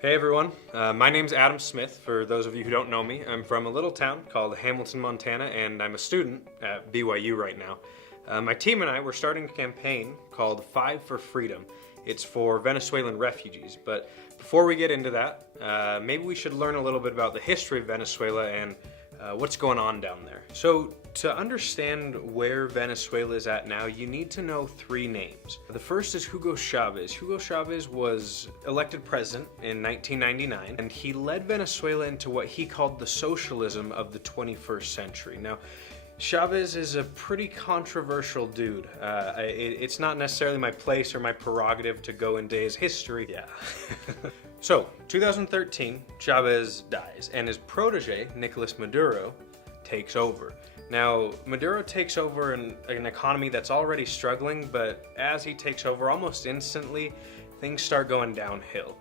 Hey everyone, my name's Adam Smith. For those of you who don't know me, I'm from a little town called Hamilton, Montana, and I'm a student at BYU right now. My team and I were starting a campaign called Five for Freedom. It's for Venezuelan refugees, but before we get into that, maybe we should learn a little bit about the history of Venezuela and what's going on down there. So to understand where Venezuela is at now, you need to know three names. The first is Hugo Chavez. Hugo Chavez was elected president in 1999, and he led Venezuela into what he called the socialism of the 21st century. Now, Chavez is a pretty controversial dude. It's not necessarily my place or my prerogative to go into his history. Yeah. So, 2013, Chavez dies, and his protege, Nicolas Maduro, takes over. Now, Maduro takes over an economy that's already struggling, but as he takes over, almost instantly, things start going downhill.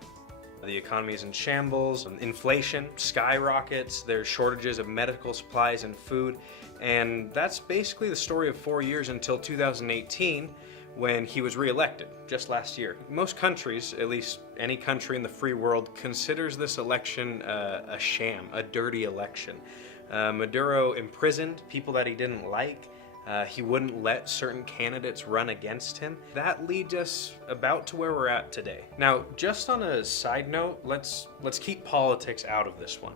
The economy is in shambles, inflation skyrockets, there's shortages of medical supplies and food, and that's basically the story of 4 years until 2018, when he was re-elected just last year. Most countries, at least any country in the free world, considers this election a sham, a dirty election. Maduro imprisoned people that he didn't like. He wouldn't let certain candidates run against him. That leads us about to where we're at today. Now, just on a side note, let's keep politics out of this one.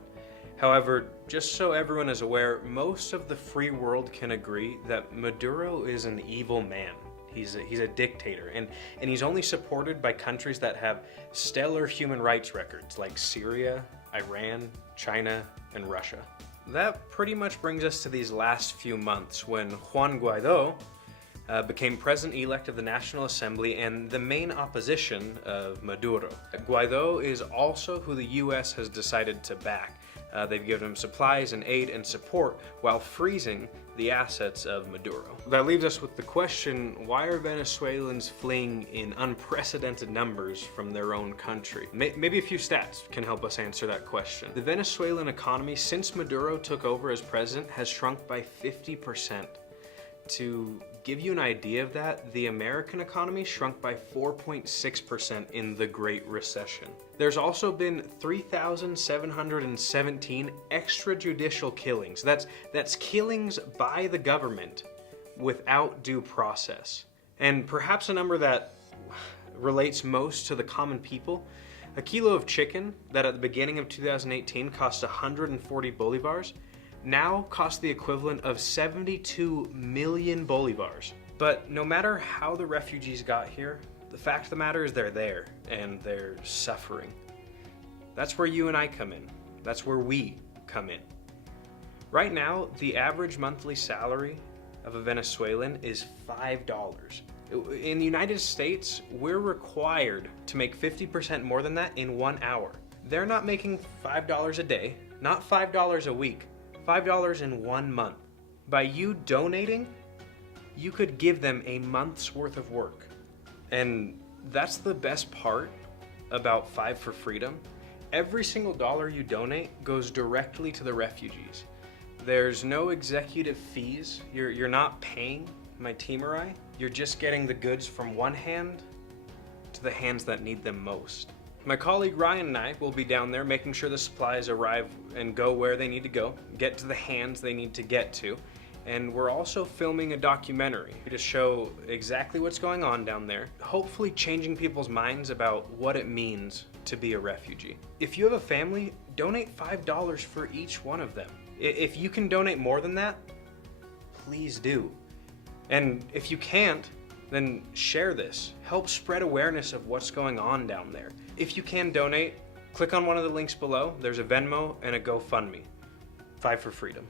However, just so everyone is aware, most of the free world can agree that Maduro is an evil man. He's a dictator, and he's only supported by countries that have stellar human rights records like Syria, Iran, China, and Russia. That pretty much brings us to these last few months when Juan Guaido became president-elect of the National Assembly and the main opposition of Maduro. Guaido is also who the U.S. has decided to back. They've given him supplies and aid and support while freezing the assets of Maduro. That leaves us with the question, why are Venezuelans fleeing in unprecedented numbers from their own country? Maybe a few stats can help us answer that question. The Venezuelan economy, since Maduro took over as president, has shrunk by 50%. To give you an idea of that, the American economy shrunk by 4.6% in the Great Recession. There's also been 3,717 extrajudicial killings. That's killings by the government without due process. And perhaps a number that relates most to the common people, a kilo of chicken that at the beginning of 2018 cost 140 bolivars now cost the equivalent of 72 million bolivars. But no matter how the refugees got here, the fact of the matter is they're there and they're suffering. That's where you and I come in. That's where we come in. Right now, the average monthly salary of a Venezuelan is $5. In the United States, we're required to make 50% more than that in 1 hour. They're not making $5 a day, not $5 a week, $5 in 1 month. By you donating, you could give them a month's worth of work. And that's the best part about Five for Freedom. Every single dollar you donate goes directly to the refugees. There's no executive fees. You're not paying my team or I. You're just getting the goods from one hand to the hands that need them most. My colleague Ryan and I will be down there making sure the supplies arrive and go where they need to go, get to the hands they need to get to. And we're also filming a documentary to show exactly what's going on down there, hopefully changing people's minds about what it means to be a refugee. If you have a family, donate $5 for each one of them. If you can donate more than that, please do. And if you can't, then share this. Help spread awareness of what's going on down there. If you can donate, click on one of the links below. There's a Venmo and a GoFundMe. Five for Freedom.